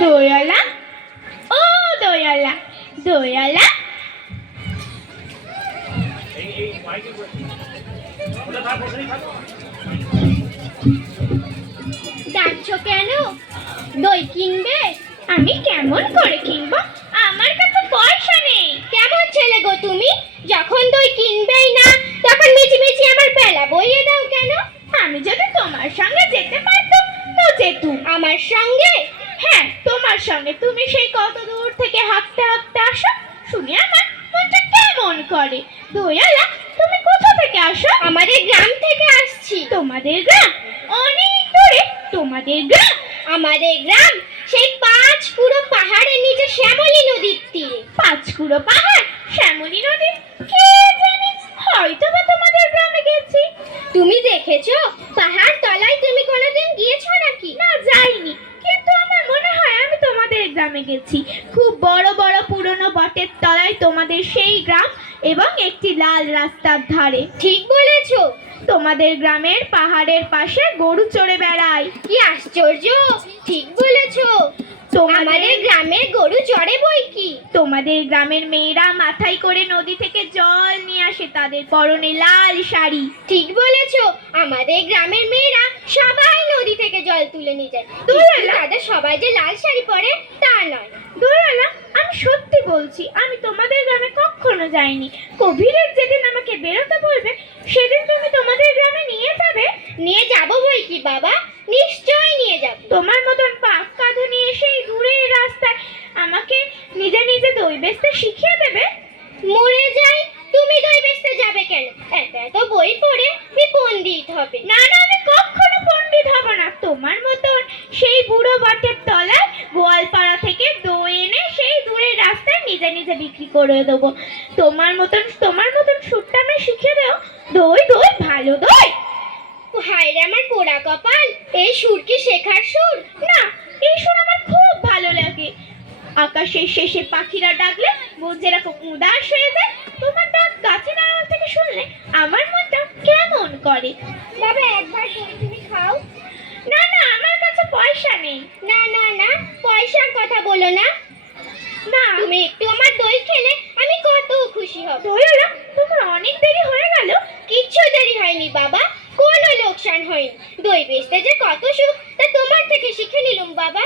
দইওয়ালা, ও দইওয়ালা, দইওয়ালা। ডাকছো কেন? দই কিনবে? আমি কেমন করে কিনবো? আমার কাছে পয়সা নেই। কেমন ছেলে গো তুমি? যখন দই কিনবেই না তখন মিছিমিছি আমার বেলা বইয়ে দাও কেন? আমি যদি তোমার সঙ্গে যেতে পারতাম তো যেতুম। আমার সঙ্গে? হ্যাঁ, তোমার সঙ্গে। তুমি সেই কত দূর থেকে হাঁটতে হাঁটতে আসো, শুনে আমার মনটা কেমন করে। দইওয়ালা, তুমি কোথা থেকে আসো? আমাদের গ্রাম থেকে আসছি। তোমাদের গ্রাম? অনেক দূরে তোমাদের গ্রাম? আমাদের গ্রাম সেই পাঁচকুড়ো পাহাড়ের নিচে শ্যামলী নদীর তীরে। পাঁচকুড়ো পাহাড়, শ্যামলী নদী, কে জানে, হয়তো বা তোমাদের গ্রামে গেছি। তুমি দেখেছো? পাহাড় তলায় তুমি কোনোদিন গিয়েছো নাকি? না, যাইনি, কিন্তু আমার মনে হয় আমি তোমাদের গ্রামে গেছি। খুব বড় বড় পুরনো বটের তলায় তোমাদের সেই গ্রাম, এবং একটি লাল রাস্তার ধারে। ঠিক বলেছো। তোমাদের গ্রামের পাহাড়ের পাশে গরু চড়ে বেড়ায়। কি আশ্চর্য! ঠিক বলেছো। আমাদের গ্রামের গরু চড়ে বই কি। তোমাদের গ্রামের মেয়েরা মাথায় করে নদী থেকে জল নিয়ে আসে, তাদের পরনে লাল শাড়ি। ঠিক বলেছো। আমাদের গ্রামের মেয়েরা সবাই নদী থেকে জল তুলে নিয়ে যায়। দোলালা, তাদের সবাই যে লাল শাড়ি পরে তা নয়। দোলালা, আমি সত্যি বলছি, আমি তোমাদের গ্রামে কখনো যাইনি। কোভিডের যেদিন আমাকে বেরোতে বলবে সেদিন তুমি তোমাদের গ্রামে নিয়ে যাবে? নিয়ে যাবো বই কি বাবা, নিশ্চয়ই নিয়ে যাবো। তোমার মতন পাক কাঁধে নিয়ে সেই দূরের রাস্তায় আমাকে নিজে নিজে দই বেচতে শিখিয়ে দেবে? মরে যাই, তুমি দই বেচতে যাবে কেন? এত এত বই পড়ে তুমি পণ্ডিত হবে। না না, আমি কখনো পণ্ডিত হব না। তোমার মতন সেই বুড়ো বটের তলায় গোয়ালপাড়া থেকে দই এনে সেই দূরের রাস্তায় নিজে নিজে বিক্রি করে দেবো। তোমার মতন সুরটা আমি শিখিয়ে দেবো। দই দই, ভালো দই। হায় রে আমার পোড়া কপাল, এই সুর কি শেখার সুর? না, এই সুর আমার খুব ভালো লাগে। আকাশের শেষে পাখিরা ডাকলে মন যেরকম উদাস হয়ে যায়, তোমার ডাক গাছের আড়াল থেকে শুনলে আমার মনটা কেমন করে। বাবা একবার দই তুমি খাও। না না, আমার কাছে পয়সা নেই। না না না, পয়সার কথা বলো না। না, তুমি একটু আমার দই খেলে আমি কত খুশি হব। দইওয়ালা, তোমার অনেক দেরি হয়ে গেল। কিচ্ছু দেরি হয়নি বাবা, কোনো লোকসান হয়নি। দই বেচতে যে কত সুখ তা তোমার থেকে শিখে নিলুম বাবা।